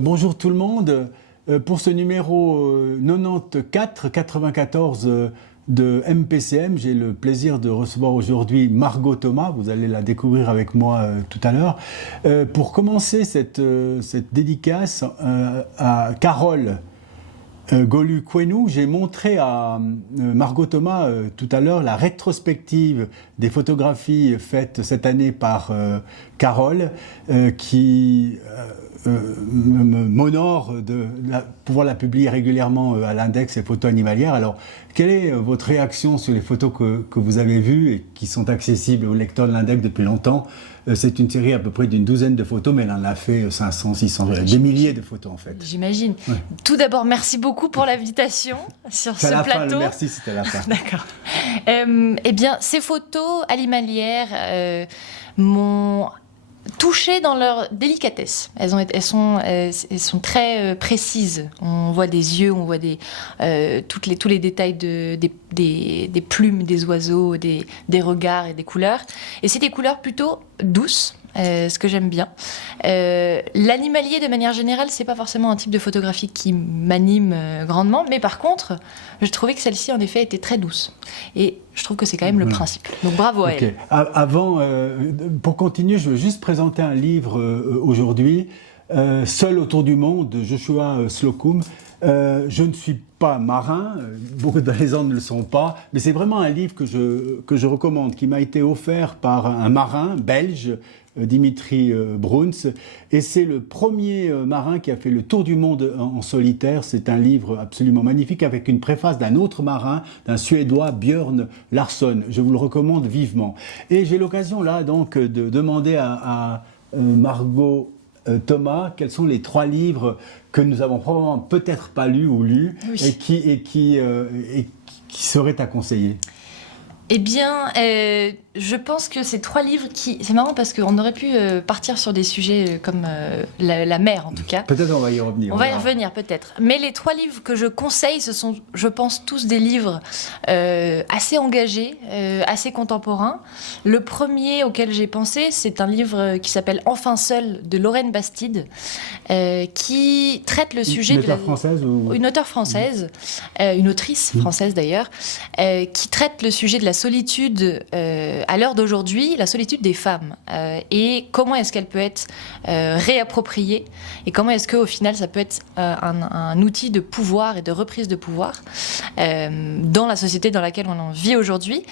Bonjour tout le monde. Pour ce numéro 94 de MPCM, j'ai le plaisir de recevoir aujourd'hui Margot Thomas. Vous allez la découvrir avec moi tout à l'heure. Pour commencer cette dédicace à Carole Golu-Kwenou, j'ai montré à Margot Thomas tout à l'heure la rétrospective des photographies faites cette année par Carole qui m'honore de pouvoir la publier régulièrement à l'index et photos animalières. Alors, quelle est votre réaction sur les photos que vous avez vues et qui sont accessibles aux lecteurs de l'index depuis longtemps? C'est une série à peu près d'une douzaine de photos, mais elle en a fait 500, 600, des milliers de photos en fait. J'imagine. Ouais. Tout d'abord, merci beaucoup pour l'invitation sur ce plateau. Merci, c'était à la fin. D'accord. Eh bien, ces photos animalières m'ont touchées dans leur délicatesse. Elles sont très précises. On voit des yeux, on voit tous les détails des plumes des oiseaux, des regards et des couleurs. Et c'est des couleurs plutôt douces. Ce que j'aime bien. L'animalier, de manière générale, c'est pas forcément un type de photographie qui m'anime grandement, mais par contre, je trouvais que celle-ci, en effet, était très douce. Et je trouve que c'est quand même le principe. Donc bravo à elle. Avant, pour continuer, je veux juste présenter un livre aujourd'hui, Seul autour du monde, de Joshua Slocum. Je ne suis pas marin, beaucoup de gens ne le sont pas, mais c'est vraiment un livre que je recommande, qui m'a été offert par un marin belge, Dimitri Bruns, et c'est le premier marin qui a fait le tour du monde en solitaire. C'est un livre absolument magnifique avec une préface d'un autre marin, d'un Suédois, Björn Larsson. Je vous le recommande vivement. Et j'ai l'occasion là donc de demander à Margot Thomas, quels sont les 3 livres que nous avons probablement peut-être pas lus ou lus, oui, et qui seraient à conseiller? Eh bien, je pense que ces 3 livres c'est marrant parce qu'on aurait pu partir sur des sujets comme la mer, en tout cas. Peut-être on va y revenir. On va y revenir, peut-être. Mais les 3 livres que je conseille, ce sont, je pense, tous des livres assez engagés, assez contemporains. Le premier auquel j'ai pensé, c'est un livre qui s'appelle « Enfin seul » de Lorraine Bastide, qui traite le sujet de... Une auteure française ou... Une auteure française, une autrice française d'ailleurs, qui traite le sujet de la solitude à l'heure d'aujourd'hui, la solitude des femmes, et comment est-ce qu'elle peut être réappropriée, et comment est-ce qu'au final ça peut être un outil de pouvoir et de reprise de pouvoir dans la société dans laquelle on en vit aujourd'hui.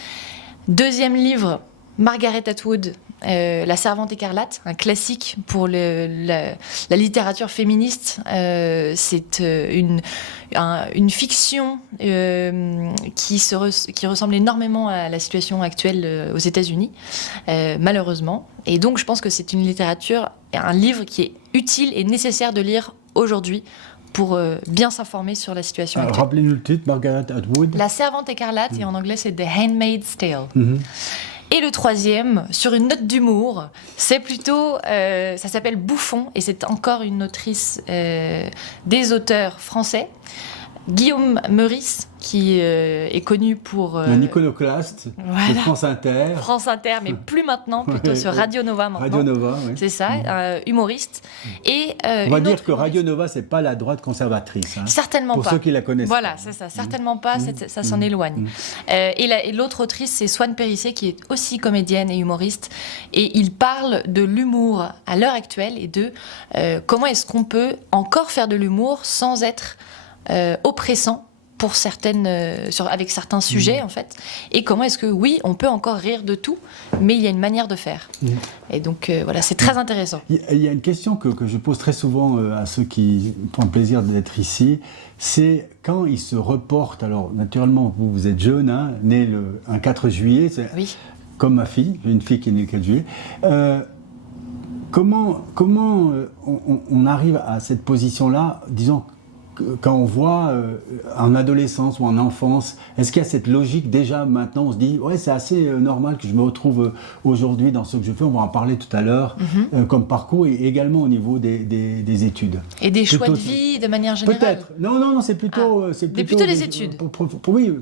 Deuxième livre, Margaret Atwood, La Servante écarlate, un classique pour la littérature féministe. C'est une fiction qui ressemble énormément à la situation actuelle aux États-Unis, malheureusement. Et donc, je pense que c'est une littérature, un livre qui est utile et nécessaire de lire aujourd'hui pour bien s'informer sur la situation actuelle. Rappelez-nous le titre, Margaret Atwood. La Servante écarlate, et en anglais, c'est The Handmaid's Tale. Et le troisième, sur une note d'humour, c'est plutôt, ça s'appelle Bouffon, et c'est encore une autrice des auteurs français, Guillaume Meurice, qui est connu pour... un iconoclaste de France Inter. France Inter, mais plus maintenant, plutôt sur Radio Nova maintenant. Radio Nova, oui. C'est ça, humoriste. Et, on va dire que Radio Nova, c'est pas la droite conservatrice. Hein, certainement pour pas. Pour ceux qui la connaissent. Voilà, c'est ça, certainement pas, ça s'en éloigne. Et l'autre autrice, c'est Swan Périssé, qui est aussi comédienne et humoriste. Et il parle de l'humour à l'heure actuelle et de comment est-ce qu'on peut encore faire de l'humour sans être oppressant pour avec certains sujets en fait, et comment est-ce que oui, on peut encore rire de tout, mais il y a une manière de faire. Et donc voilà, c'est très intéressant. Il y a une question que je pose très souvent à ceux qui font le plaisir d'être ici, c'est quand ils se reportent. Alors naturellement, vous êtes jeune, hein, né un 4 juillet, oui, comme ma fille, j'ai une fille qui est née le 4 juillet. Comment on arrive à cette position-là, disons, quand on voit en adolescence ou en enfance, est-ce qu'il y a cette logique déjà maintenant, on se dit ouais, c'est assez normal que je me retrouve aujourd'hui dans ce que je fais, on va en parler tout à l'heure, comme parcours, et également au niveau des études. Et des choix Plutôt- de vie de manière générale. Peut-être. Non, c'est plutôt... plutôt les études. Oui,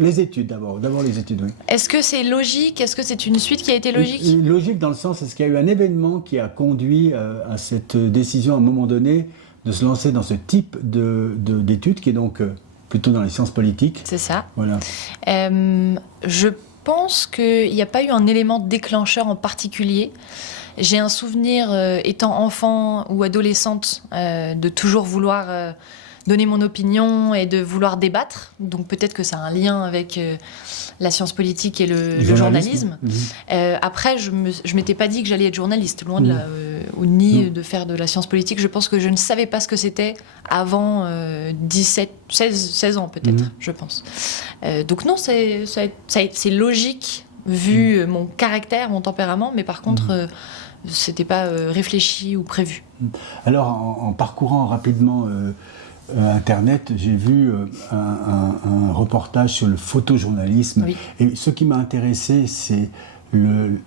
les études d'abord. D'abord les études, oui. Est-ce que c'est logique? Est-ce que c'est une suite qui a été logique? Logique dans le sens, est-ce qu'il y a eu un événement qui a conduit à cette décision à un moment donné de se lancer dans ce type d'études, qui est donc plutôt dans les sciences politiques. C'est ça. Voilà. Je pense qu'il n'y a pas eu un élément déclencheur en particulier. J'ai un souvenir, étant enfant ou adolescente, de toujours vouloir donner mon opinion et de vouloir débattre. Donc peut-être que ça a un lien avec la science politique et le journalisme. Après, je m'étais pas dit que j'allais être journaliste, loin de là, ou ni de faire de la science politique. Je pense que je ne savais pas ce que c'était avant 16 ans peut-être, je pense. Donc non, c'est logique vu mon caractère, mon tempérament, mais par contre, c'était pas réfléchi ou prévu. Alors, en parcourant rapidement Internet, j'ai vu un reportage sur le photojournalisme. Oui. Et ce qui m'a intéressé, c'est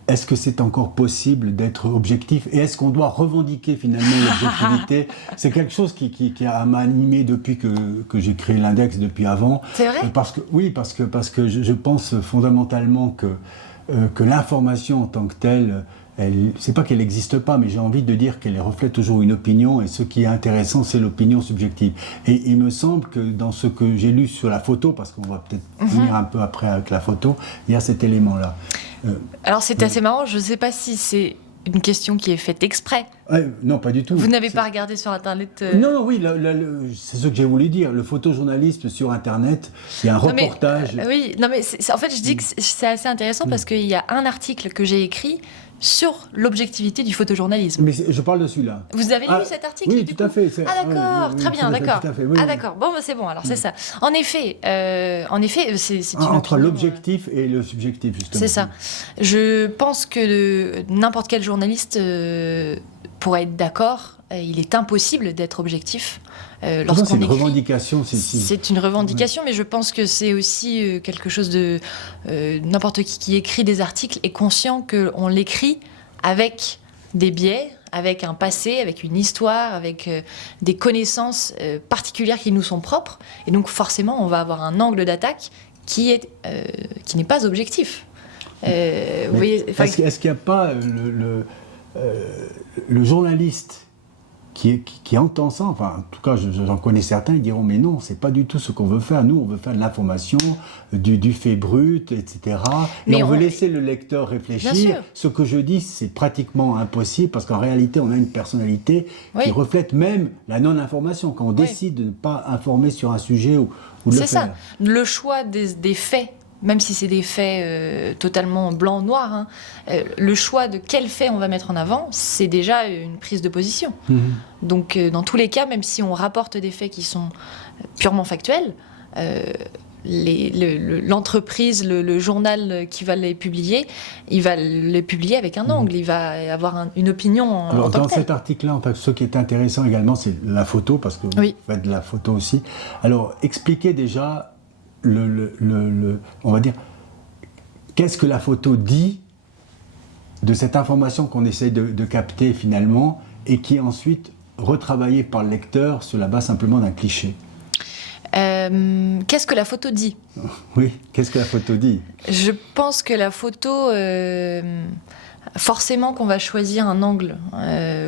est-ce que c'est encore possible d'être objectif et est-ce qu'on doit revendiquer finalement l'objectivité? C'est quelque chose qui m'a animé depuis que j'ai créé l'index, depuis avant. C'est vrai? Parce que je pense fondamentalement que l'information en tant que telle, c'est pas qu'elle n'existe pas, mais j'ai envie de dire qu'elle reflète toujours une opinion, et ce qui est intéressant, c'est l'opinion subjective. Et il me semble que dans ce que j'ai lu sur la photo, parce qu'on va peut-être venir un peu après avec la photo, il y a cet élément-là. Alors c'est assez marrant, je ne sais pas si c'est une question qui est faite exprès. Non, pas du tout. Vous n'avez pas regardé sur Internet Non, oui, c'est ce que j'ai voulu dire. Le photojournaliste sur Internet, il y a un reportage. En fait, je dis que c'est assez intéressant parce qu'il y a un article que j'ai écrit sur l'objectivité du photojournalisme. Mais je parle de celui-là. Vous avez lu cet article? Oui, tout à fait. Ah d'accord, très bien, d'accord. Oui, ah d'accord, bon, c'est bon, alors c'est ça. En effet, c'est une entre opinion, l'objectif et le subjectif, justement. C'est ça. Je pense que n'importe quel journaliste pourrait être d'accord. Il est impossible d'être objectif lorsqu'on c'est une écrit. revendication. C'est une revendication, mais je pense que c'est aussi quelque chose de... n'importe qui écrit des articles est conscient qu'on l'écrit avec des biais, avec un passé, avec une histoire, avec des connaissances particulières qui nous sont propres. Et donc forcément, on va avoir un angle d'attaque qui n'est pas objectif. Est-ce qu'il n'y a pas le journaliste qui entend ça, enfin, en tout cas, j'en connais certains, ils diront, mais non, c'est pas du tout ce qu'on veut faire. Nous, on veut faire de l'information, du fait brut, etc. Mais on veut laisser le lecteur réfléchir. Ce que je dis, c'est pratiquement impossible, parce qu'en réalité, on a une personnalité qui reflète même la non-information. Quand on décide de ne pas informer sur un sujet ou de le faire. C'est ça. Le choix des faits, même si c'est des faits totalement blanc-noir, le choix de quels faits on va mettre en avant, c'est déjà une prise de position. Donc, dans tous les cas, même si on rapporte des faits qui sont purement factuels, l'entreprise, le journal qui va les publier, il va les publier avec un angle, il va avoir une opinion. Alors, dans cet article-là, ce qui est intéressant également, c'est la photo, parce que vous faites de la photo aussi. Alors, expliquez déjà... on va dire, qu'est-ce que la photo dit de cette information qu'on essaie de capter finalement et qui est ensuite retravaillée par le lecteur sur la base simplement d'un cliché. Qu'est-ce que la photo dit? Oui, qu'est-ce que la photo dit? Je pense que la photo... forcément qu'on va choisir un angle,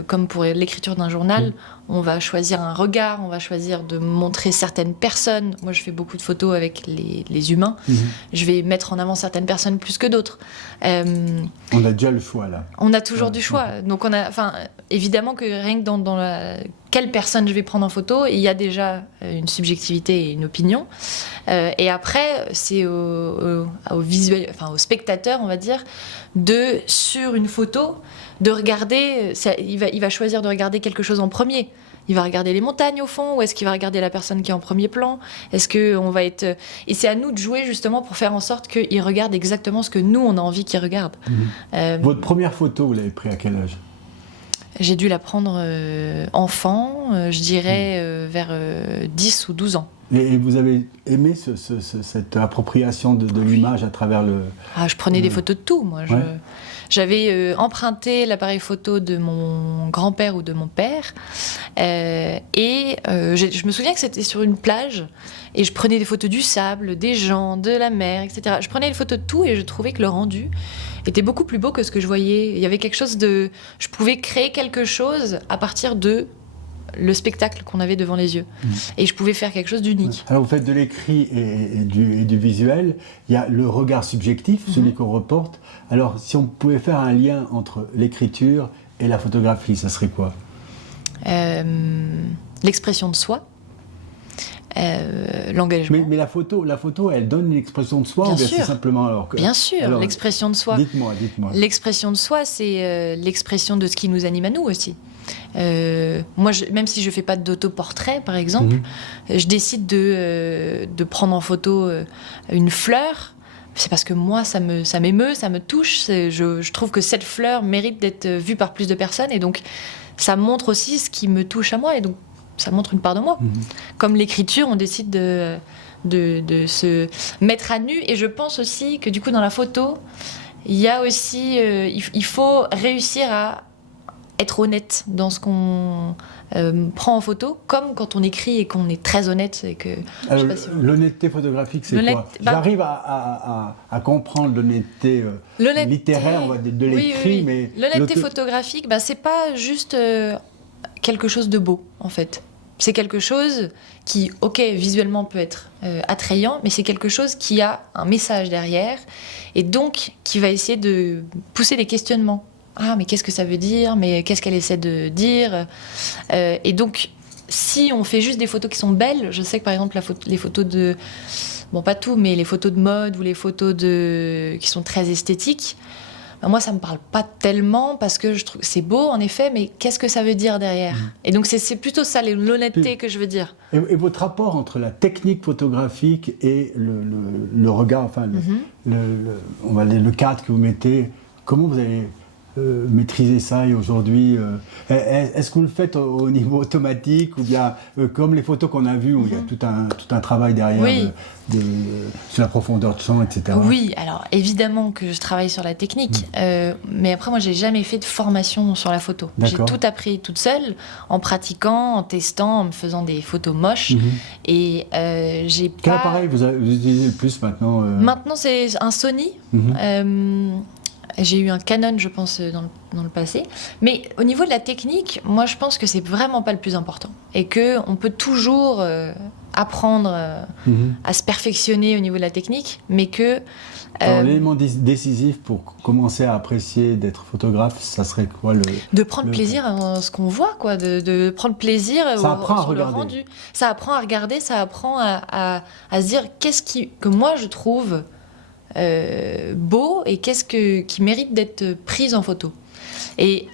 comme pour l'écriture d'un journal, on va choisir un regard, on va choisir de montrer certaines personnes. Moi, je fais beaucoup de photos avec les humains. Je vais mettre en avant certaines personnes plus que d'autres. On a déjà le choix, là. On a toujours du choix. Donc, évidemment que rien que dans quelle personne je vais prendre en photo, il y a déjà une subjectivité et une opinion. Et après, c'est au spectateur, on va dire, sur une photo, de regarder, il va choisir de regarder quelque chose en premier. Il va regarder les montagnes au fond, ou est-ce qu'il va regarder la personne qui est en premier plan? Est-ce qu'on va être... Et c'est à nous de jouer justement pour faire en sorte qu'il regarde exactement ce que nous, on a envie qu'il regarde. Votre première photo, vous l'avez prise à quel âge? J'ai dû la prendre enfant, je dirais vers 10 ou 12 ans. Et vous avez aimé cette appropriation de l'image à travers le... Je prenais des photos de tout, moi. J'avais emprunté l'appareil photo de mon grand-père ou de mon père. Je me souviens que c'était sur une plage et je prenais des photos du sable, des gens, de la mer, etc. Je prenais des photos de tout et je trouvais que le rendu était beaucoup plus beau que ce que je voyais. Il y avait quelque chose de... Je pouvais créer quelque chose à partir de le spectacle qu'on avait devant les yeux. Et je pouvais faire quelque chose d'unique. Alors vous faites de l'écrit et du visuel, il y a le regard subjectif, celui qu'on reporte. Alors si on pouvait faire un lien entre l'écriture et la photographie, ça serait quoi? L'expression de soi, l'engagement. Mais la photo, elle donne une expression de soi Bien ou bien sûr. c'est simplement alors que... Bien sûr, alors, l'expression de soi. Dites-moi. L'expression de soi, c'est l'expression de ce qui nous anime à nous aussi. Moi, même si je ne fais pas d'autoportrait, par exemple, je décide de prendre en photo une fleur. C'est parce que moi, ça m'émeut, ça me touche. Je trouve que cette fleur mérite d'être vue par plus de personnes. Et donc, ça montre aussi ce qui me touche à moi. Et donc, ça montre une part de moi. Comme l'écriture, on décide de se mettre à nu. Et je pense aussi que du coup, dans la photo, il y a aussi... il faut réussir à être honnête dans ce qu'on prend en photo, comme quand on écrit et qu'on est très honnête. Et que, l'honnêteté photographique, c'est quoi? J'arrive à comprendre l'honnêteté littéraire de l'écrit, mais... L'honnêteté photographique, c'est pas juste quelque chose de beau, en fait. C'est quelque chose qui, visuellement peut être attrayant, mais c'est quelque chose qui a un message derrière, et donc qui va essayer de pousser des questionnements. Ah, mais qu'est-ce que ça veut dire? Mais qu'est-ce qu'elle essaie de dire? Et donc, si on fait juste des photos qui sont belles, je sais que par exemple les photos de... Bon, pas tout, mais les photos de mode ou les photos qui sont très esthétiques, moi, ça me parle pas tellement parce que je trouve que c'est beau, en effet, mais qu'est-ce que ça veut dire derrière? Et donc, c'est plutôt ça, l'honnêteté que je veux dire. Et votre rapport entre la technique photographique et le regard, enfin, le cadre que vous mettez, comment vous avez maîtriser ça? Et aujourd'hui, est-ce que vous le faites au niveau automatique ou bien comme les photos qu'on a vues où il y a tout un travail derrière sur la profondeur de champ, etc. Oui, alors évidemment que je travaille sur la technique, mais après moi j'ai jamais fait de formation sur la photo. J'ai tout appris toute seule, en pratiquant, en testant, en me faisant des photos moches. Et j'ai pas... Quel appareil vous utilisez le plus maintenant? Maintenant c'est un Sony. J'ai eu un Canon, je pense, dans le passé. Mais au niveau de la technique, moi, je pense que c'est vraiment pas le plus important. Et qu'on peut toujours apprendre à se perfectionner au niveau de la technique, mais que... Alors, l'élément décisif pour commencer à apprécier d'être photographe, ça serait quoi de prendre plaisir à ce qu'on voit, quoi. De prendre plaisir sur le rendu. Ça apprend à regarder, ça apprend à se dire qu'est-ce que moi, je trouve... beau et qui mérite d'être prise en photo. Et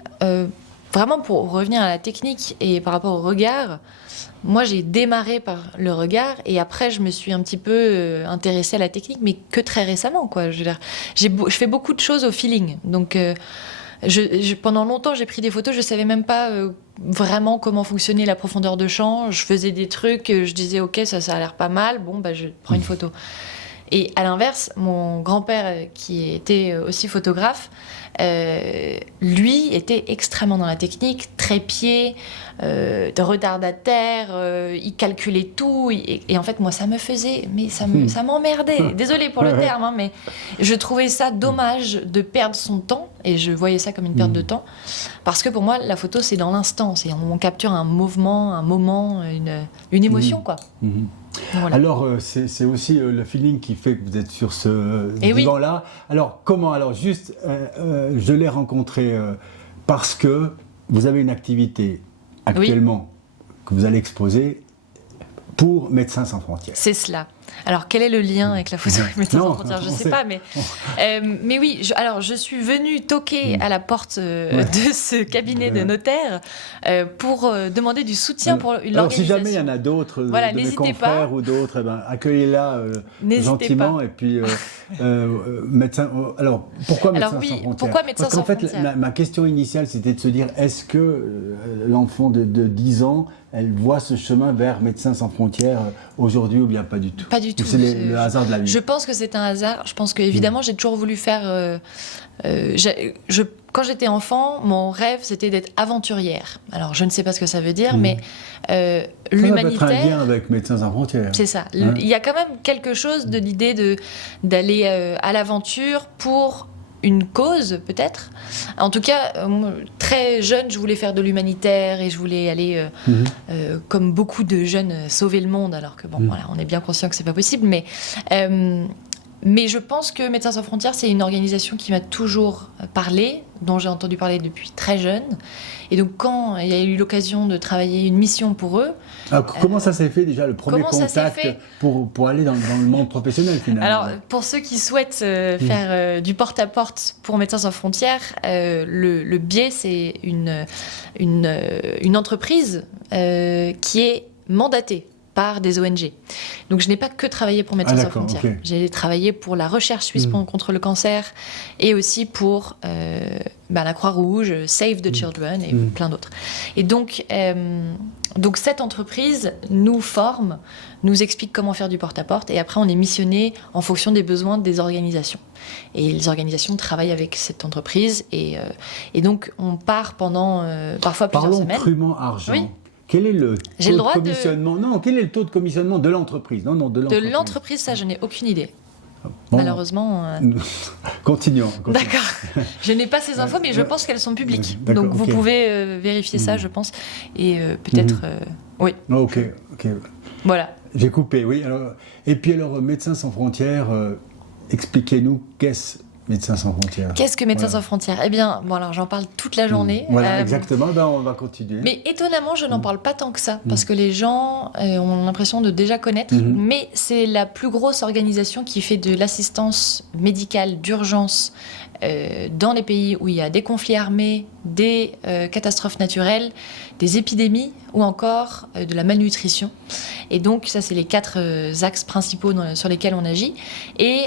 vraiment pour revenir à la technique et par rapport au regard, moi j'ai démarré par le regard et après je me suis un petit peu intéressée à la technique, mais que très récemment, quoi. Je veux dire, je fais beaucoup de choses au feeling, donc pendant longtemps j'ai pris des photos, je savais même pas vraiment comment fonctionnait la profondeur de champ. Je faisais des trucs, je disais ok, ça a l'air pas mal, bon je prends une photo. Et à l'inverse, mon grand-père, qui était aussi photographe, lui était extrêmement dans la technique, trépied, de retardataire, il calculait tout. Et en fait, moi, ça me faisait, mais ça m'emmerdait. Désolée pour le terme, mais je trouvais ça dommage de perdre son temps, et je voyais ça comme une perte de temps, parce que pour moi, la photo, c'est dans l'instant. On capture un mouvement, un moment, une émotion, quoi. Voilà. Alors, c'est aussi le feeling qui fait que vous êtes sur ce divan-là. Alors, comment? Alors, juste, je l'ai rencontré parce que vous avez une activité actuellement que vous allez exposer pour Médecins sans frontières. C'est cela. Alors, quel est le lien avec la photo Médecins sans frontières? Je ne sais pas, mais oui, je suis venue toquer à la porte de ce cabinet de notaire pour demander du soutien pour l'organisation. Alors, si jamais il y en a d'autres, de mes confrères ou d'autres, accueillez-la gentiment. Et puis, alors, pourquoi Médecins sans frontières? Pourquoi Médecins sans frontières? Parce qu'en fait, ma question initiale, c'était de se dire, est-ce que l'enfant de 10 ans, elle voit ce chemin vers Médecins sans frontières aujourd'hui ou bien pas du tout? pas du tout. C'est le hasard de la vie. Je pense que c'est un hasard. Je pense que évidemment, j'ai toujours voulu faire. Quand j'étais enfant, mon rêve c'était d'être aventurière. Alors je ne sais pas ce que ça veut dire, mais l'humanitaire. Ça peut être un lien avec Médecins sans frontières. C'est ça. Il y a quand même quelque chose de l'idée d'aller à l'aventure pour une cause, peut-être. En tout cas, très jeune, je voulais faire de l'humanitaire et je voulais aller, comme beaucoup de jeunes, sauver le monde. Alors que voilà, on est bien conscient que c'est pas possible, mais je pense que Médecins sans frontières, c'est une organisation qui m'a toujours parlé, dont j'ai entendu parler depuis très jeune. Et donc, quand il y a eu l'occasion de travailler une mission pour eux... Alors, comment ça s'est fait déjà, le premier contact pour aller dans le monde professionnel, finalement? Alors, pour ceux qui souhaitent faire du porte-à-porte pour Médecins sans frontières, le biais, c'est une entreprise qui est mandatée par des ONG. Donc je n'ai pas que travaillé pour Médecins sans frontières. Okay. J'ai travaillé pour la recherche suisse contre le cancer et aussi pour la Croix-Rouge, Save the Children et plein d'autres. Et donc cette entreprise nous forme, nous explique comment faire du porte-à-porte et après on est missionné en fonction des besoins des organisations. Et les organisations travaillent avec cette entreprise et donc on part pendant parfois plusieurs semaines. Parlons crûment argent. Oui. Quel est le taux de commissionnement quel est le taux de commissionnement de l'entreprise? De l'entreprise, ça, je n'ai aucune idée. Bon, malheureusement. Continuons. D'accord. Je n'ai pas ces infos, mais je pense qu'elles sont publiques. Donc vous pouvez vérifier ça, je pense. Et peut-être. Oui. Ok. Voilà. J'ai coupé, oui. Et puis alors, Médecins sans frontières, expliquez-nous qu'est-ce Médecins sans frontières. Qu'est-ce que Médecins sans frontières? Eh bien, alors j'en parle toute la journée. Voilà, exactement. On va continuer. Mais étonnamment, je n'en parle pas tant que ça, parce que les gens ont l'impression de déjà connaître. Mais c'est la plus grosse organisation qui fait de l'assistance médicale d'urgence dans les pays où il y a des conflits armés, des catastrophes naturelles, des épidémies ou encore de la malnutrition. Et donc, ça, c'est les 4 axes principaux sur lesquels on agit. Et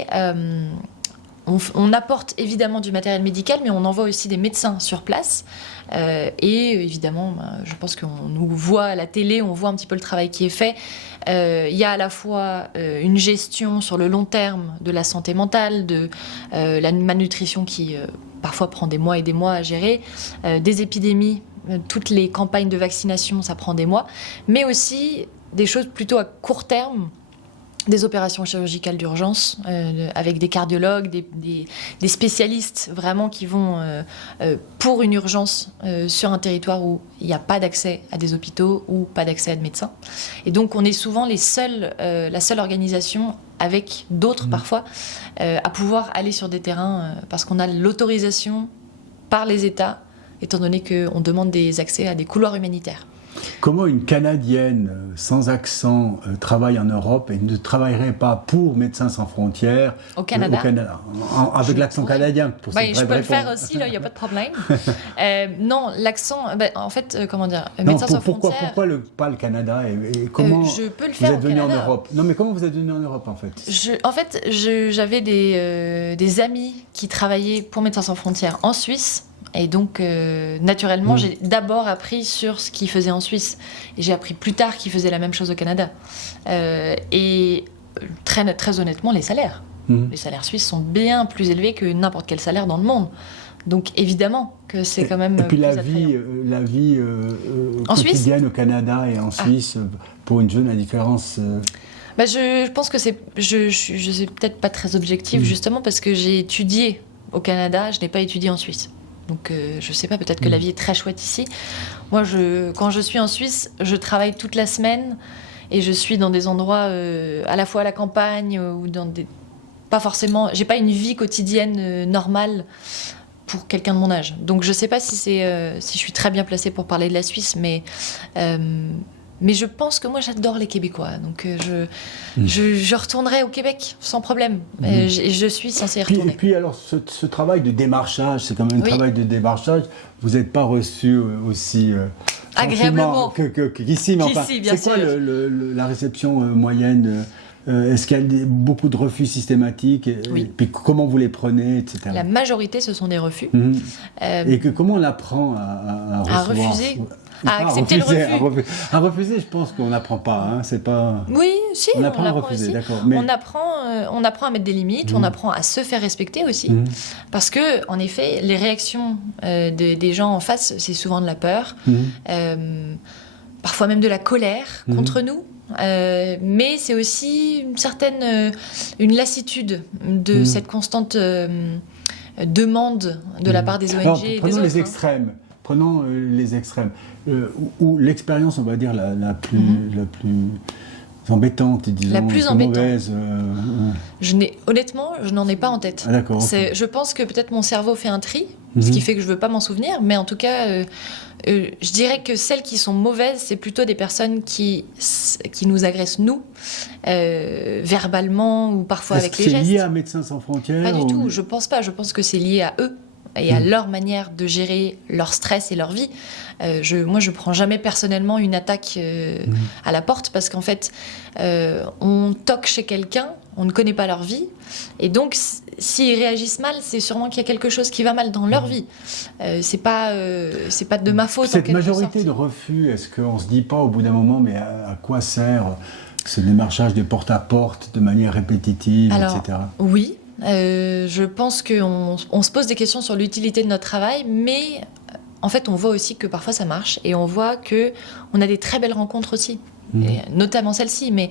on apporte évidemment du matériel médical, mais on envoie aussi des médecins sur place. Et évidemment, je pense qu'on nous voit à la télé, on voit un petit peu le travail qui est fait. Il y a à la fois une gestion sur le long terme de la santé mentale, de la malnutrition qui parfois prend des mois et des mois à gérer, des épidémies, toutes les campagnes de vaccination, ça prend des mois, mais aussi des choses plutôt à court terme, des opérations chirurgicales d'urgence avec des cardiologues, des spécialistes vraiment qui vont pour une urgence sur un territoire où il n'y a pas d'accès à des hôpitaux ou pas d'accès à de médecins. Et donc on est souvent la seule organisation avec d'autres parfois à pouvoir aller sur des terrains parce qu'on a l'autorisation par les États, étant donné qu'on demande des accès à des couloirs humanitaires. Comment une Canadienne sans accent travaille en Europe et ne travaillerait pas pour Médecins sans frontières au Canada, avec l'accent canadien pour je peux le faire aussi, il n'y a pas de problème. Non, l'accent, en fait, comment dire, Médecins sans frontières... Pourquoi pas le Canada et comment je peux le faire vous êtes venu en Europe? Non, mais comment vous êtes venu en Europe, en fait? J'avais des amis qui travaillaient pour Médecins sans frontières en Suisse. Et donc, naturellement, j'ai d'abord appris sur ce qu'ils faisaient en Suisse. Et j'ai appris plus tard qu'ils faisaient la même chose au Canada. Et très, très honnêtement, les salaires. Les salaires suisses sont bien plus élevés que n'importe quel salaire dans le monde. Donc, évidemment que c'est quand même. Et puis la vie quotidienne au Canada et en Suisse, pour une jeune, la différence. Je pense que je suis peut-être pas très objective, justement, parce que j'ai étudié au Canada, je n'ai pas étudié en Suisse. Donc je sais pas, peut-être que la vie est très chouette ici. Moi, quand je suis en Suisse, je travaille toute la semaine et je suis dans des endroits à la fois à la campagne ou dans des... Pas forcément... J'ai pas une vie quotidienne normale pour quelqu'un de mon âge. Donc je sais pas si je suis très bien placée pour parler de la Suisse, mais je pense que moi j'adore les Québécois, donc je retournerai au Québec sans problème. Je suis censée y retourner. Et puis alors ce travail de démarchage, c'est quand même un travail de démarchage. Vous n'êtes pas reçu aussi agréablement qu'ici, mais enfin, c'est quoi la réception moyenne Est-ce qu'il y a beaucoup de refus systématiques Oui. Et puis comment vous les prenez, etc. La majorité, ce sont des refus. Et comment on apprend à recevoir, refuser, à à accepter le refus. À refuser, je pense qu'on n'apprend pas. Hein, c'est pas. Oui, si, On apprend à l'apprend refuser, aussi. d'accord. Mais... On apprend à mettre des limites, on apprend à se faire respecter aussi. Parce que, en effet, les réactions des gens en face, c'est souvent de la peur, parfois même de la colère contre nous. Mais c'est aussi une certaine une lassitude de cette constante demande de la part des ONG. Alors, et prenons des les autres, extrêmes. Prenons les extrêmes. Où l'expérience, on va dire, la plus embêtante, disons, la plus embêtante. Mauvaise. Honnêtement, je n'en ai pas en tête. Ah, d'accord. Okay. Je pense que peut-être mon cerveau fait un tri, ce qui fait que je ne veux pas m'en souvenir, mais en tout cas, je dirais que celles qui sont mauvaises, c'est plutôt des personnes qui nous agressent, nous, verbalement ou parfois avec les gestes. C'est lié à Médecins sans frontières? Pas du tout, je pense pas. Je pense que c'est lié à eux et à leur manière de gérer leur stress et leur vie. Moi, je prends jamais personnellement une attaque à la porte parce qu'en fait, on toque chez quelqu'un, on ne connaît pas leur vie, et donc s'ils réagissent mal, c'est sûrement qu'il y a quelque chose qui va mal dans leur vie. C'est pas de ma faute. Cette majorité de refus, est-ce qu'on se dit pas au bout d'un moment, mais à quoi sert ce démarchage de porte à porte de manière répétitive, etc. Oui. Je pense qu'on se pose des questions sur l'utilité de notre travail, mais en fait, on voit aussi que parfois ça marche et on voit qu'on a des très belles rencontres aussi, et notamment celle-ci. Mais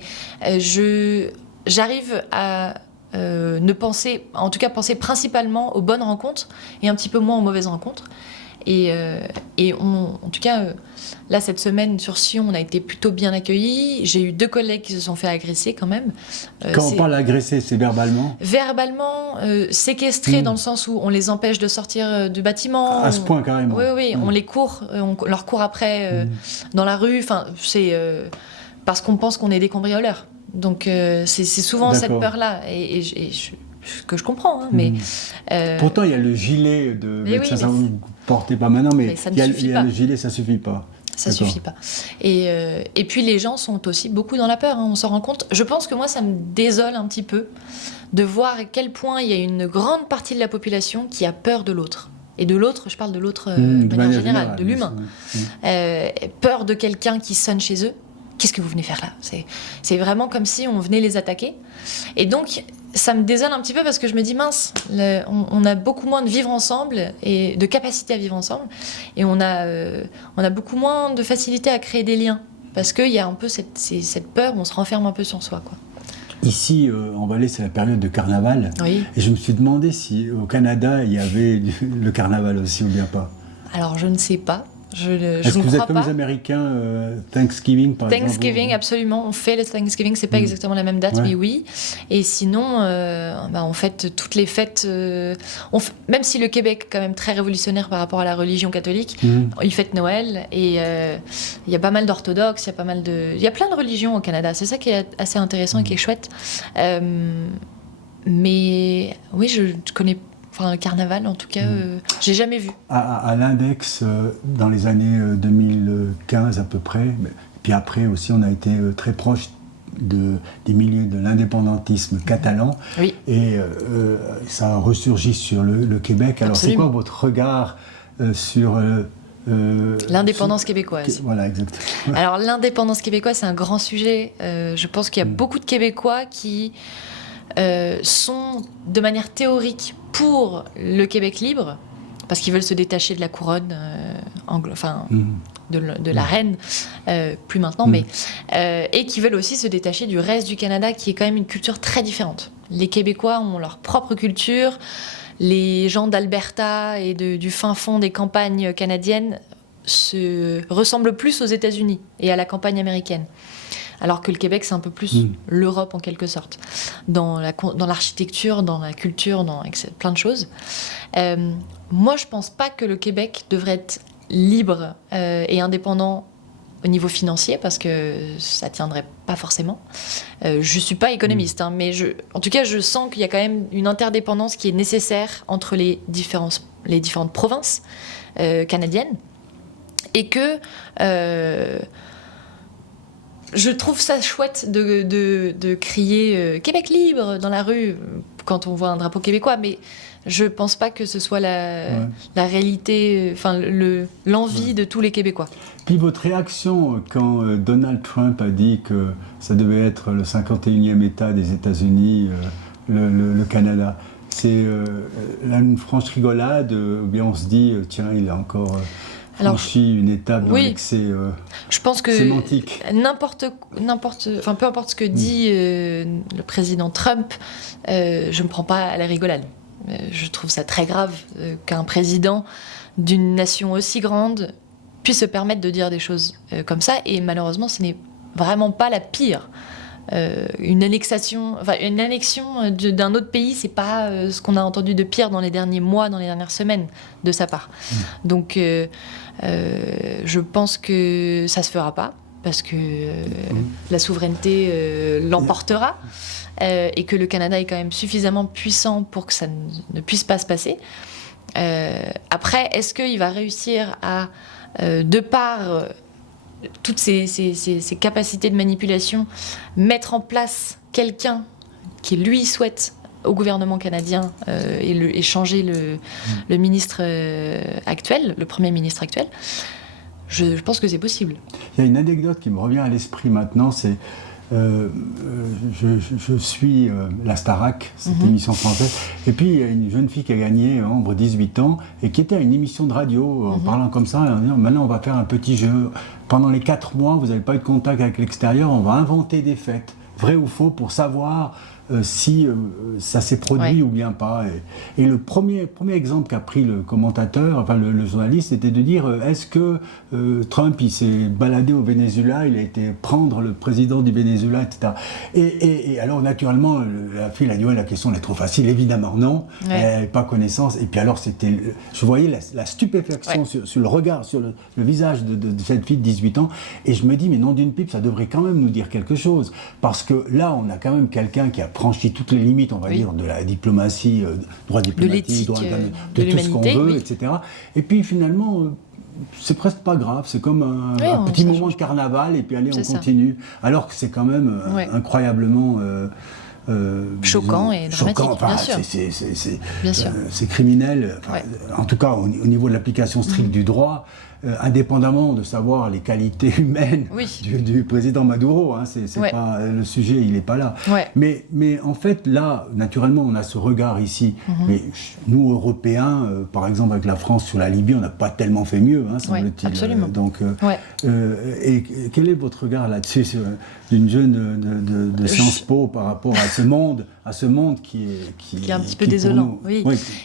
j'arrive à en tout cas penser principalement aux bonnes rencontres et un petit peu moins aux mauvaises rencontres. En tout cas, là, cette semaine, sur Sion, on a été plutôt bien accueillis. J'ai eu 2 collègues qui se sont fait agresser quand même. Quand on parle agresser, c'est verbalement? Verbalement, séquestrés dans le sens où on les empêche de sortir du bâtiment. À ce point, carrément? Oui, on les court, on leur court après dans la rue. Enfin, c'est parce qu'on pense qu'on est des cambrioleurs. Donc, c'est souvent cette peur-là. Que je comprends, hein, mais... Pourtant, il y a le gilet de médecin, ça vous ne portez pas maintenant, mais il y a le gilet, ça ne suffit pas. Ça ne suffit pas. Et puis, les gens sont aussi beaucoup dans la peur, hein, on s'en rend compte. Je pense que moi, ça me désole un petit peu de voir à quel point il y a une grande partie de la population qui a peur de l'autre. Et de l'autre, je parle de l'autre de manière générale, de l'humain. Peur de quelqu'un qui sonne chez eux. Qu'est-ce que vous venez faire là ? C'est vraiment comme si on venait les attaquer. Et donc, ça me désole un petit peu parce que je me dis, mince, on a beaucoup moins de vivre ensemble et de capacité à vivre ensemble. Et on a beaucoup moins de facilité à créer des liens. Parce qu'il y a un peu cette peur, on se renferme un peu sur soi, quoi. Ici, en Valais, c'est la période de carnaval. Oui. Et je me suis demandé si au Canada, il y avait le carnaval aussi ou bien pas. Alors, je ne sais pas. Est-ce que vous êtes comme les Américains, Thanksgiving par exemple? Thanksgiving, absolument. On fait le Thanksgiving, c'est pas exactement la même date, mais oui. Et sinon, on fête toutes les fêtes. Même si le Québec est quand même très révolutionnaire par rapport à la religion catholique, ils fêtent Noël. Et il y a pas mal d'orthodoxes, il y a plein de religions au Canada. C'est ça qui est assez intéressant et qui est chouette. Mais oui, je connais. Enfin, un carnaval, en tout cas, j'ai jamais vu. À l'Index, dans les années 2015 à peu près, puis après aussi, on a été très proche des milieux de l'indépendantisme catalan, oui. Et ça a ressurgi sur le Québec. Alors, absolument. c'est quoi votre regard sur... l'indépendance québécoise. Voilà, exactement. Alors, l'indépendance québécoise, c'est un grand sujet. Je pense qu'il y a beaucoup de Québécois qui sont, de manière théorique, pour le Québec libre, parce qu'ils veulent se détacher de la couronne de la reine, plus maintenant, mais et qui veulent aussi se détacher du reste du Canada, qui est quand même une culture très différente. Les Québécois ont leur propre culture. Les gens d'Alberta et du fin fond des campagnes canadiennes se ressemblent plus aux États-Unis et à la campagne américaine. Alors que le Québec, c'est un peu plus l'Europe en quelque sorte, dans l'architecture, dans la culture, dans plein de choses. Moi, je pense pas que le Québec devrait être libre et indépendant au niveau financier, parce que ça tiendrait pas forcément. Je suis pas économiste, mais en tout cas, je sens qu'il y a quand même une interdépendance qui est nécessaire entre les différentes provinces canadiennes, et que je trouve ça chouette de crier Québec libre dans la rue quand on voit un drapeau québécois, mais je pense pas que ce soit la réalité, enfin l'envie de tous les Québécois. Puis votre réaction quand Donald Trump a dit que ça devait être le 51e État des États-Unis, le Canada, c'est là une franche rigolade, ou bien on se dit tiens, il a encore franchi une étape dans l'excès je pense que sémantique. Peu importe ce que dit le président Trump, je me prends pas à la rigolade. Je trouve ça très grave qu'un président d'une nation aussi grande puisse se permettre de dire des choses comme ça, et malheureusement ce n'est vraiment pas la pire. Une annexion d'un autre pays, c'est pas ce qu'on a entendu de pire dans les derniers mois, dans les dernières semaines de sa part. Donc je pense que ça se fera pas, parce que la souveraineté l'emportera, et que le Canada est quand même suffisamment puissant pour que ça ne puisse pas se passer. Après, est-ce qu'il va réussir à, de par toutes ces capacités de manipulation, mettre en place quelqu'un qui lui souhaite au gouvernement canadien et changer le ministre actuel, le Premier ministre actuel? Je pense que c'est possible. Il y a une anecdote qui me revient à l'esprit maintenant, c'est je suis la Starac, cette émission française, et puis il y a une jeune fille qui a gagné Ambre, 18 ans, et qui était à une émission de radio en parlant comme ça, en disant maintenant on va faire un petit jeu, pendant les 4 mois vous n'avez pas eu de contact avec l'extérieur, on va inventer des faits, vrai ou faux, pour savoir si ça s'est produit ou bien pas. Et le premier exemple qu'a pris le commentateur, enfin le journaliste, c'était de dire est-ce que Trump il s'est baladé au Venezuela, il a été prendre le président du Venezuela, etc. Et alors naturellement la fille a dit ouais, la question est trop facile, évidemment non, elle n'avait pas connaissance. Et puis alors je voyais la stupéfaction sur le regard, sur le visage de cette fille de 18 ans, et je me dis mais nom d'une pipe, ça devrait quand même nous dire quelque chose, parce que là on a quand même quelqu'un qui a franchi toutes les limites, on va dire, de la diplomatie, droit diplomatique, de tout ce qu'on veut, etc. Et puis finalement, c'est presque pas grave, c'est comme un petit moment de carnaval, et puis allez, on continue. Alors que c'est quand même incroyablement choquant et dramatique, bien sûr. C'est criminel, en tout cas au niveau de l'application stricte du droit. Indépendamment de savoir les qualités humaines du président Maduro, hein, c'est pas le sujet, il n'est pas là. Mais en fait, là, naturellement, on a ce regard ici. Mais nous, Européens, par exemple avec la France sur la Libye, on n'a pas tellement fait mieux, hein, semble-t-il. Absolument. Donc, et quel est votre regard là-dessus, d'une jeune de Sciences Po par rapport à ce monde qui est un petit peu désolant.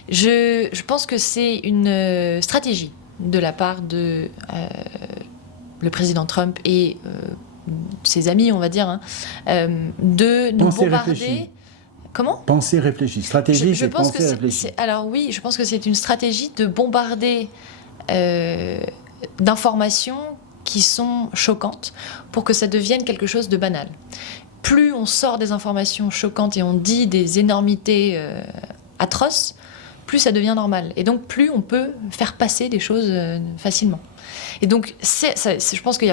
Je pense que c'est une stratégie de la part de le président Trump et ses amis, on va dire, de nous bombarder. Réfléchi. Comment ? Penser réfléchi. Stratégie, c'est penser réfléchi. Alors oui, je pense que c'est une stratégie de bombarder d'informations qui sont choquantes pour que ça devienne quelque chose de banal. Plus on sort des informations choquantes et on dit des énormités atroces, plus ça devient normal. Et donc, plus on peut faire passer des choses facilement. Et donc, je pense que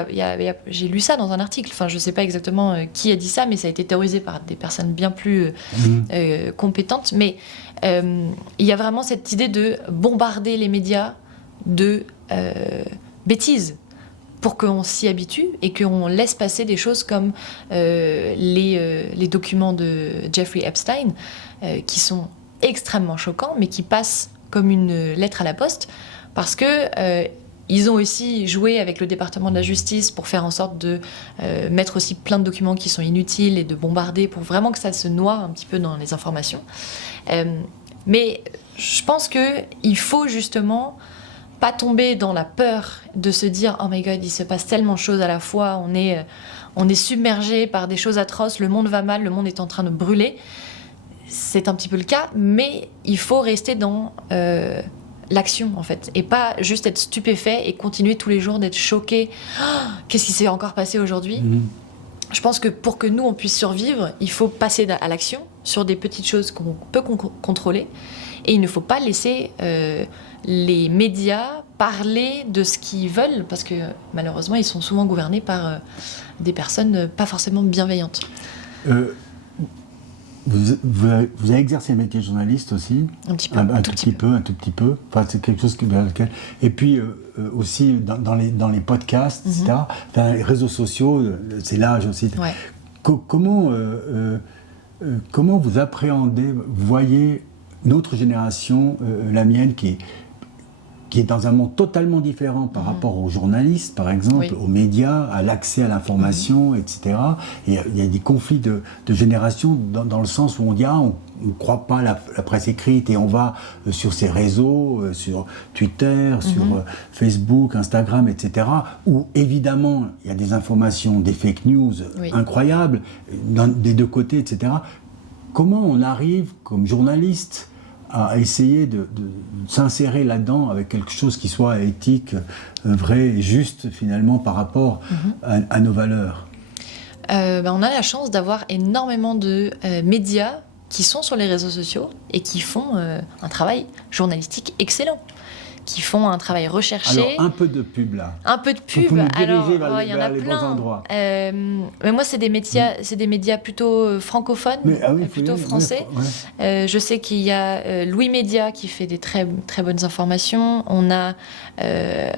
j'ai lu ça dans un article. Enfin, je ne sais pas exactement qui a dit ça, mais ça a été théorisé par des personnes bien plus compétentes. Mais il y a vraiment cette idée de bombarder les médias de bêtises pour qu'on s'y habitue et qu'on laisse passer des choses comme les documents de Jeffrey Epstein, qui sont extrêmement choquants, mais qui passent comme une lettre à la poste, parce que ils ont aussi joué avec le département de la justice pour faire en sorte de mettre aussi plein de documents qui sont inutiles et de bombarder pour vraiment que ça se noie un petit peu dans les informations. Mais je pense qu'il faut justement pas tomber dans la peur de se dire « Oh my God, il se passe tellement de choses à la fois, on est submergé par des choses atroces, le monde va mal, le monde est en train de brûler ». C'est un petit peu le cas, mais il faut rester dans l'action, en fait, et pas juste être stupéfait et continuer tous les jours d'être choqué. Oh, qu'est-ce qui s'est encore passé aujourd'hui ? je pense que pour que nous, on puisse survivre, il faut passer à l'action sur des petites choses qu'on peut contrôler. Et il ne faut pas laisser les médias parler de ce qu'ils veulent, parce que malheureusement, ils sont souvent gouvernés par des personnes pas forcément bienveillantes. Vous avez exercé le métier de journaliste aussi? Un petit peu. Un tout petit peu. Enfin, c'est quelque chose vers lequel... Et puis aussi dans les podcasts, etc., dans les réseaux sociaux, c'est l'âge aussi. Ouais. Comment vous appréhendez, vous voyez notre génération, la mienne, qui est dans un monde totalement différent par rapport aux journalistes, par exemple, aux médias, à l'accès à l'information, etc. Et il y a des conflits de génération dans le sens où on dit on ne croit pas la presse écrite et on va sur ces réseaux, sur Twitter, sur Facebook, Instagram, etc. où évidemment il y a des informations, des fake news incroyables des deux côtés, etc. Comment on arrive comme journaliste à essayer de s'insérer là-dedans avec quelque chose qui soit éthique, vrai et juste finalement par rapport à nos valeurs? On a la chance d'avoir énormément de médias qui sont sur les réseaux sociaux et qui font un travail journalistique excellent, qui font un travail recherché. Alors, un peu de pub là. Un peu de pub. Pour nous diriger il y en a vers les plein. bons endroits. Mais moi, c'est des médias plutôt francophones, plutôt français. Je sais qu'il y a Louis Média qui fait des très, très bonnes informations. On a...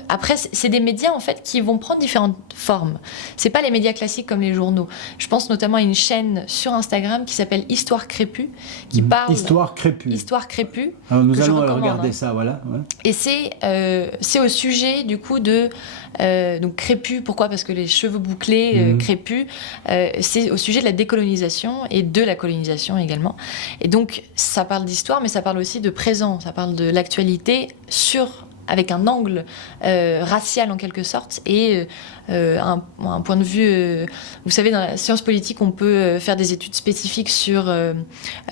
Après, c'est des médias en fait qui vont prendre différentes formes. C'est pas les médias classiques comme les journaux. Je pense notamment à une chaîne sur Instagram qui s'appelle Histoire Crépue, qui parle... Histoire Crépue. Histoire Crépue. Alors, nous allons regarder ça, voilà. Ouais. Et c'est au sujet du coup de donc crépus. Pourquoi? Parce que les cheveux bouclés, crépus, c'est au sujet de la décolonisation et de la colonisation également. Et donc ça parle d'histoire, mais ça parle aussi de présent. Ça parle de l'actualité avec un angle racial en quelque sorte et un point de vue... vous savez, dans la science politique, on peut faire des études spécifiques sur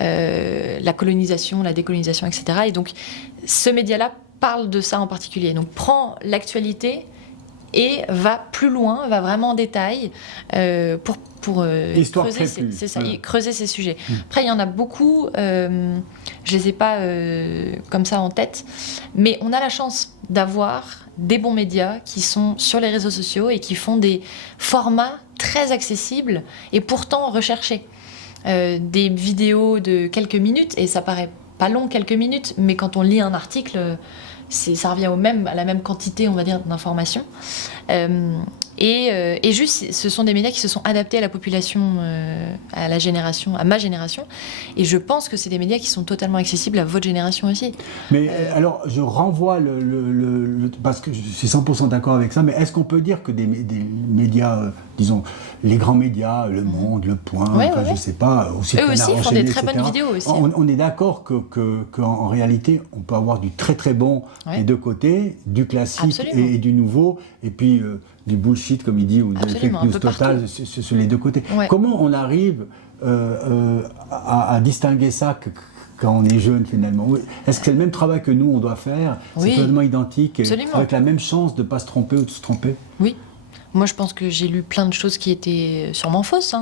la colonisation, la décolonisation, etc. Et donc ce média-là parle de ça en particulier. Donc prend l'actualité et va plus loin, va vraiment en détail pour creuser ces sujets. Après, il y en a beaucoup, je les ai pas comme ça en tête, mais on a la chance d'avoir des bons médias qui sont sur les réseaux sociaux et qui font des formats très accessibles et pourtant recherchés. Des vidéos de quelques minutes, et ça paraît pas long, quelques minutes, mais quand on lit un article... ça revient à la même quantité, on va dire, d'informations. Et juste, ce sont des médias qui se sont adaptés à la population, à ma génération. Et je pense que c'est des médias qui sont totalement accessibles à votre génération aussi. Mais alors, je renvoie parce que je suis 100% d'accord avec ça, mais est-ce qu'on peut dire que des médias, disons, les grands médias, Le Monde, Le Point, je ne sais pas, aussi eux aussi font des très bonnes vidéos aussi. On est d'accord qu'en réalité, on peut avoir du très très bon des deux côtés, du classique et du nouveau, et puis du bullshit, comme il dit, ou de fake news total sur les deux côtés. Ouais. Comment on arrive à distinguer ça quand on est jeune, finalement? Est-ce que c'est le même travail que nous, on doit faire? C'est totalement identique, avec la même chance de ne pas se tromper ou de se tromper? Oui. Moi, je pense que j'ai lu plein de choses qui étaient sûrement fausses.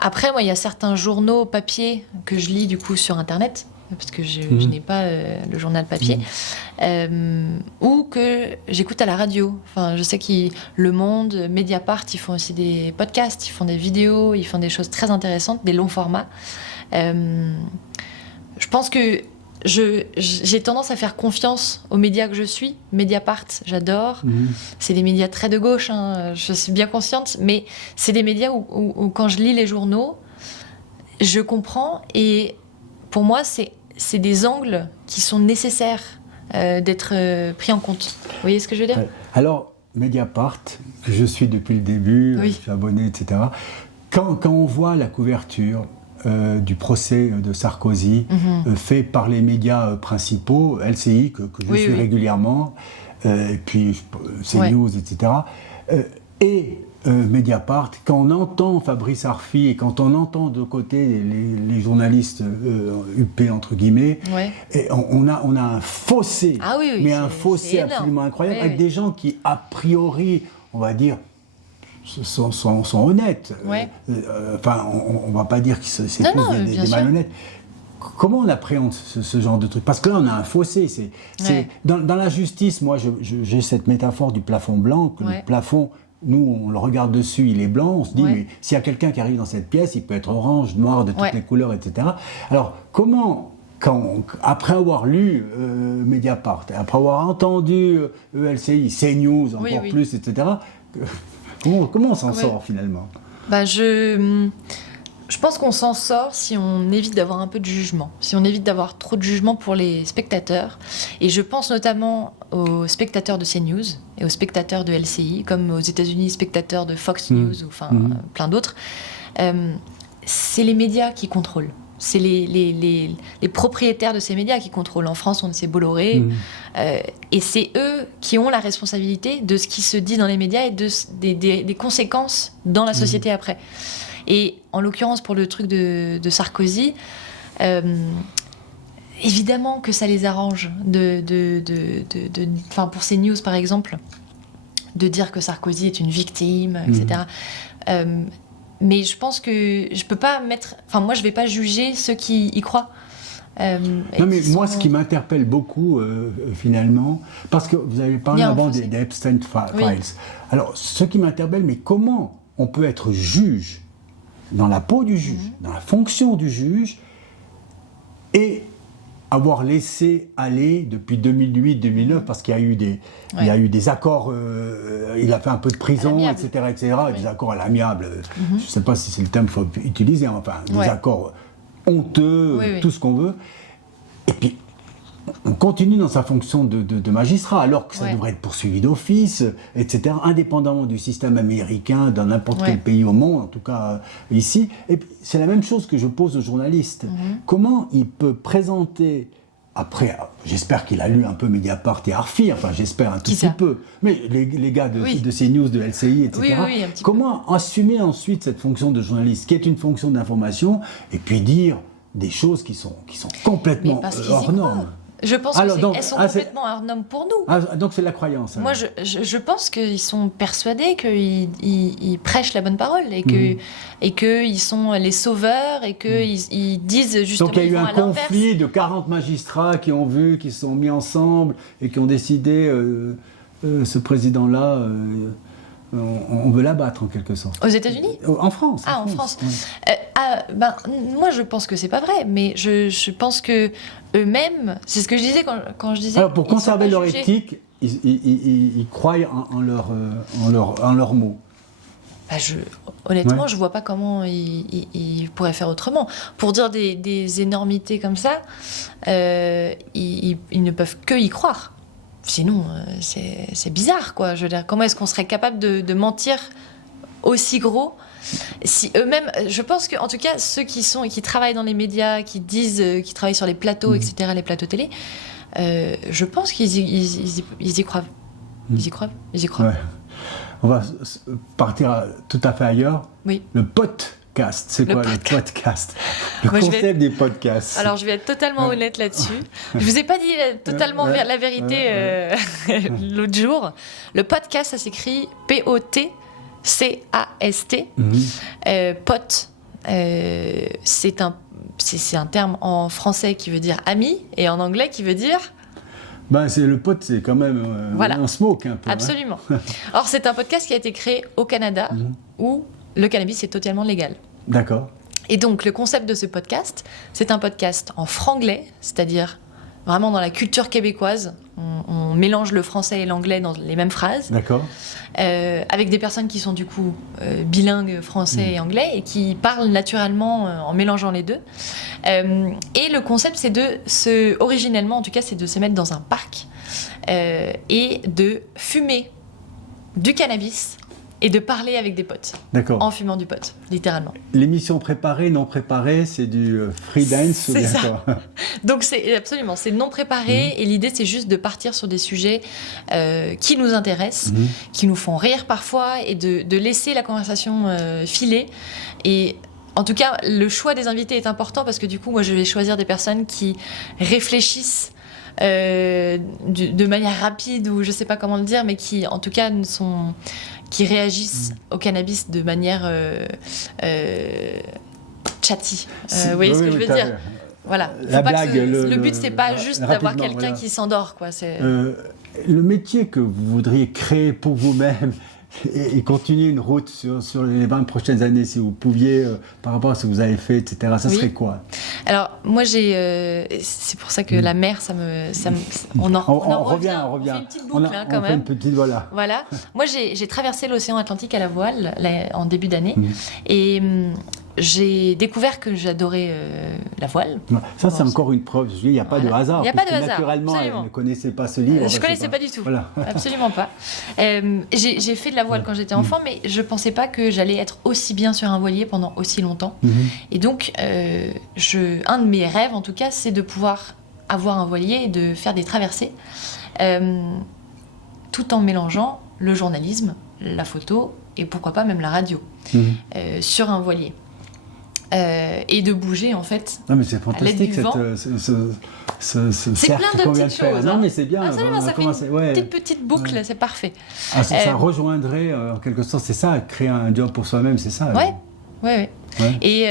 Après, moi, il y a certains journaux papier que je lis, du coup, sur Internet, parce que je n'ai pas le journal papier, ou que j'écoute à la radio. Enfin, je sais que Le Monde, Mediapart, ils font aussi des podcasts, ils font des vidéos, ils font des choses très intéressantes, des longs formats. Je pense que j'ai tendance à faire confiance aux médias que je suis. Mediapart, j'adore. C'est des médias très de gauche, je suis bien consciente, mais c'est des médias où quand je lis les journaux, je comprends, et pour moi, c'est des angles qui sont nécessaires d'être pris en compte. Vous voyez ce que je veux dire? Alors, Mediapart, que je suis depuis le début, je suis abonné, etc. Quand on voit la couverture du procès de Sarkozy fait par les médias principaux, LCI, que je suis régulièrement, et puis CNews, etc., et Mediapart, quand on entend Fabrice Arfi et quand on entend de côté les journalistes UP entre guillemets, et on a un fossé, mais un fossé absolument incroyable, avec des gens qui a priori, on va dire, sont honnêtes. Ouais. Enfin, on ne va pas dire que c'est Non, tous non, des bien sûr. malhonnêtes. Comment on appréhende ce genre de truc? Parce que là, on a un fossé. Ouais. Dans la justice, moi, j'ai cette métaphore du plafond blanc. Que Ouais. Le plafond, nous, on le regarde dessus, il est blanc. On se dit, Ouais. mais s'il y a quelqu'un qui arrive dans cette pièce, il peut être orange, noir, de toutes Ouais. les couleurs, etc. Alors, comment, après avoir lu Mediapart, après avoir entendu ELCI, CNews, encore Oui. plus, etc., comment on s'en Ouais. sort finalement? Je pense qu'on s'en sort si on évite d'avoir un peu de jugement, si on évite d'avoir trop de jugement pour les spectateurs. Et je pense notamment aux spectateurs de CNews et aux spectateurs de LCI, comme aux États-Unis, spectateurs de Fox News ou plein d'autres. C'est les médias qui contrôlent. C'est les propriétaires de ces médias qui contrôlent. En France, c'est Bolloré. Et c'est eux qui ont la responsabilité de ce qui se dit dans les médias et des conséquences dans la société après. Et en l'occurrence, pour le truc de Sarkozy, évidemment que ça les arrange, pour CNews par exemple, de dire que Sarkozy est une victime, etc. Mais je pense que je peux pas mettre... Enfin, moi, je vais pas juger ceux qui y croient. Non, mais moi, ce qui m'interpelle beaucoup, finalement, parce que vous avez parlé Bien avant enfoncé. des Epstein Files. Oui. Alors, ce qui m'interpelle, mais comment on peut être juge, dans la peau du juge, dans la fonction du juge, et avoir laissé aller depuis 2008-2009, parce qu'il y a eu il y a eu des accords, il a fait un peu de prison, etc., des accords à l'amiable, je ne sais pas si c'est le terme qu'il faut utiliser, enfin, des accords honteux, tout ce qu'on veut. Et puis, on continue dans sa fonction de magistrat, alors que ça devrait être poursuivi d'office, etc., indépendamment du système américain, dans n'importe quel pays au monde, en tout cas ici. Et puis, c'est la même chose que je pose aux journalistes. Comment il peut présenter... Après, j'espère qu'il a lu un peu Mediapart et Arfi, enfin j'espère un tout petit peu, mais les gars de CNews, de LCI, etc. Comment assumer ensuite cette fonction de journaliste, qui est une fonction d'information, et puis dire des choses qui sont complètement hors normes? Je pense qu'elles sont complètement hors normes pour nous. Ah, donc c'est de la croyance. Moi, je pense qu'ils sont persuadés qu'ils prêchent la bonne parole et qu'ils sont les sauveurs et qu'ils disent justement. Donc il y a eu un conflit de 40 magistrats qui se sont mis ensemble et qui ont décidé ce président-là. On veut l'abattre en quelque sorte. Aux États-Unis ? En France. Ah, en France. Moi, je pense que c'est pas vrai, mais je pense que eux-mêmes, c'est ce que je disais quand je disais. Alors, pour conserver leur éthique, ils croient en leurs mots. Honnêtement, je vois pas comment ils pourraient faire autrement. Pour dire des énormités comme ça, ils ne peuvent que y croire. Sinon, c'est bizarre, quoi. Je veux dire, comment est-ce qu'on serait capable de mentir aussi gros si eux-mêmes... Je pense qu'en tout cas, ceux qui travaillent dans les médias, qui travaillent sur les plateaux, etc., les plateaux télé, je pense qu'ils y croient. Ils y croient. Ouais. On va partir tout à fait ailleurs. Oui. Le podcast, c'est quoi le podcast? Le concept des podcasts. Alors, je vais être totalement honnête là-dessus. Je vous ai pas dit totalement la vérité l'autre jour. Le podcast, ça s'écrit P-O-T-C-A-S-T. Pot, c'est un terme en français qui veut dire ami et en anglais qui veut dire... Le pot, c'est quand même un smoke un peu. Absolument. Or, c'est un podcast qui a été créé au Canada où le cannabis est totalement légal. D'accord. Et donc, le concept de ce podcast, c'est un podcast en franglais, c'est-à-dire vraiment dans la culture québécoise. On mélange le français et l'anglais dans les mêmes phrases. D'accord. Avec des personnes qui sont du coup bilingues français et anglais et qui parlent naturellement en mélangeant les deux. Et le concept, originellement en tout cas, c'est de se mettre dans un parc et de fumer du cannabis et de parler avec des potes. D'accord. En fumant du pot, littéralement. L'émission préparée, non préparée, c'est du free dance. C'est ça. Donc c'est non préparé et l'idée c'est juste de partir sur des sujets qui nous intéressent, qui nous font rire parfois et de laisser la conversation filer. Et en tout cas, le choix des invités est important parce que du coup, moi je vais choisir des personnes qui réfléchissent de manière rapide ou je sais pas comment le dire, mais qui en tout cas qui réagissent au cannabis de manière chatty. Vous voyez ce que je veux dire? Voilà. La blague, le but, c'est pas juste d'avoir quelqu'un voilà. qui s'endort, quoi. Le métier que vous voudriez créer pour vous-même et continuer une route sur les 20 prochaines années, si vous pouviez, par rapport à ce que vous avez fait, etc., ça serait quoi? Alors, moi, c'est pour ça que la mer, on revient. On fait une petite boucle, quand même. Fait une petite, voilà. Voilà. Moi, j'ai traversé l'océan Atlantique à la voile en début d'année. Et j'ai découvert que j'adorais la voile. Ça, c'est encore une preuve. Il n'y a pas de hasard. Il n'y a pas de hasard. Naturellement, absolument. elle ne connaissait pas ce livre. Je ne connaissais pas du tout. Voilà. Absolument pas. J'ai fait de la voile quand j'étais enfant, mais je ne pensais pas que j'allais être aussi bien sur un voilier pendant aussi longtemps. Et donc, un de mes rêves, en tout cas, c'est de pouvoir avoir un voilier et de faire des traversées, tout en mélangeant le journalisme, la photo et pourquoi pas même la radio sur un voilier. Et de bouger en fait. Non mais c'est fantastique ce cercle qu'on vient de faire. Non mais c'est bien. Absolument, ça fait une petite boucle, c'est parfait. Ça rejoindrait en quelque sorte, c'est ça, créer un job pour soi-même, c'est ça. Ouais. Et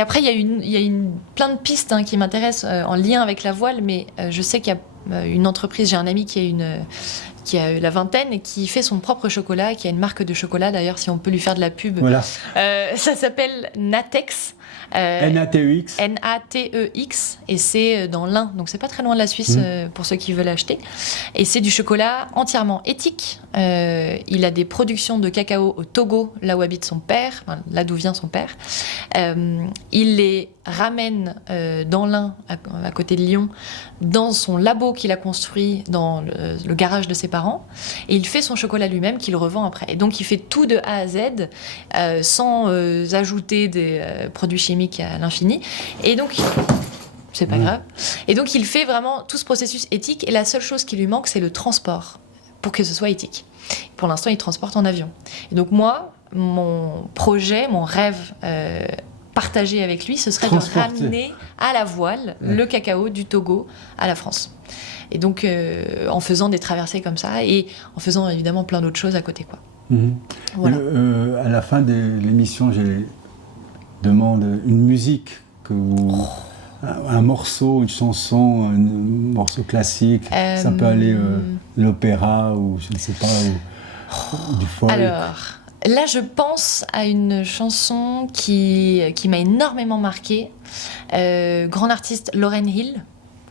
après il y a plein de pistes qui m'intéressent en lien avec la voile, mais je sais qu'il y a une entreprise, j'ai un ami qui a la vingtaine et qui fait son propre chocolat, qui a une marque de chocolat d'ailleurs, si on peut lui faire de la pub. Voilà. Ça s'appelle Natex. N-A-T-E-X. N-A-T-E-X. Et c'est dans l'Ain, donc c'est pas très loin de la Suisse pour ceux qui veulent acheter. Et c'est du chocolat entièrement éthique. Il a des productions de cacao au Togo, là où habite son père, enfin, là d'où vient son père. Il les ramène dans l'Ain, à côté de Lyon, dans son labo qu'il a construit dans le garage de ses parents, et il fait son chocolat lui-même qu'il revend après. Et donc il fait tout de A à Z sans ajouter des produits chimiques à l'infini. Et donc c'est pas grave. Et donc il fait vraiment tout ce processus éthique, et la seule chose qui lui manque, c'est le transport pour que ce soit éthique. Pour l'instant, il transporte en avion. Et donc moi, mon projet, mon rêve partagé avec lui, ce serait de ramener à la voile le cacao du Togo à la France. Et donc, en faisant des traversées comme ça, et en faisant évidemment plein d'autres choses à côté, quoi. Voilà. À la fin de l'émission, je demande une musique un morceau, une chanson, un morceau classique. Ça peut aller l'opéra ou je ne sais pas, ou du folk. Alors, là, je pense à une chanson qui m'a énormément marquée. Grand artiste Lauryn Hill,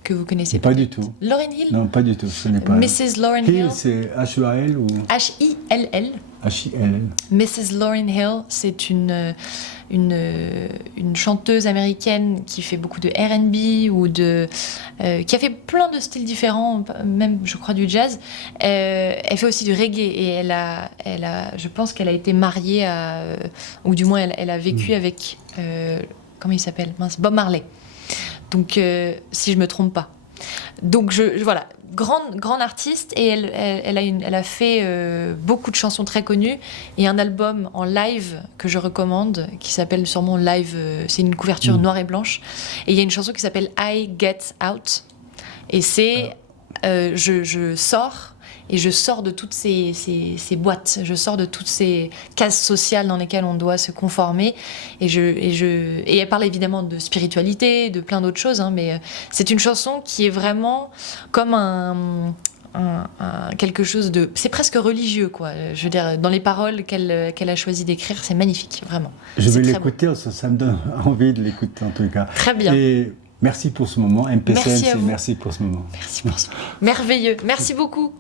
que vous connaissez pas du tout. Lauryn Hill? Non, pas du tout, je ne connais pas. Mrs. Lauryn Hill. Hill, c'est H-E-A-L ou H-I-L-L. H-I-L-L. Mrs. Lauryn Hill, c'est une chanteuse américaine qui fait beaucoup de R&B ou qui a fait plein de styles différents, même je crois du jazz. Elle fait aussi du reggae, et je pense qu'elle a été mariée ou du moins elle a vécu avec comment il s'appelle? Bob Marley. Donc si je me trompe pas. Donc voilà. Grande artiste, et elle a fait beaucoup de chansons très connues, et un album en live que je recommande qui s'appelle sûrement Live, c'est une couverture noire et blanche, et il y a une chanson qui s'appelle I Get Out, et c'est je sors, et je sors de toutes ces boîtes, je sors de toutes ces cases sociales dans lesquelles on doit se conformer, et elle parle évidemment de spiritualité, de plein d'autres choses, mais c'est une chanson qui est vraiment comme quelque chose de... C'est presque religieux, quoi. Je veux dire, dans les paroles qu'elle a choisi d'écrire, c'est magnifique, vraiment. Je vais l'écouter, ça me donne envie de l'écouter en tout cas. Très bien. Et merci pour ce moment, MPCM, merci pour ce moment. Merci pour ce moment. Merveilleux, merci beaucoup.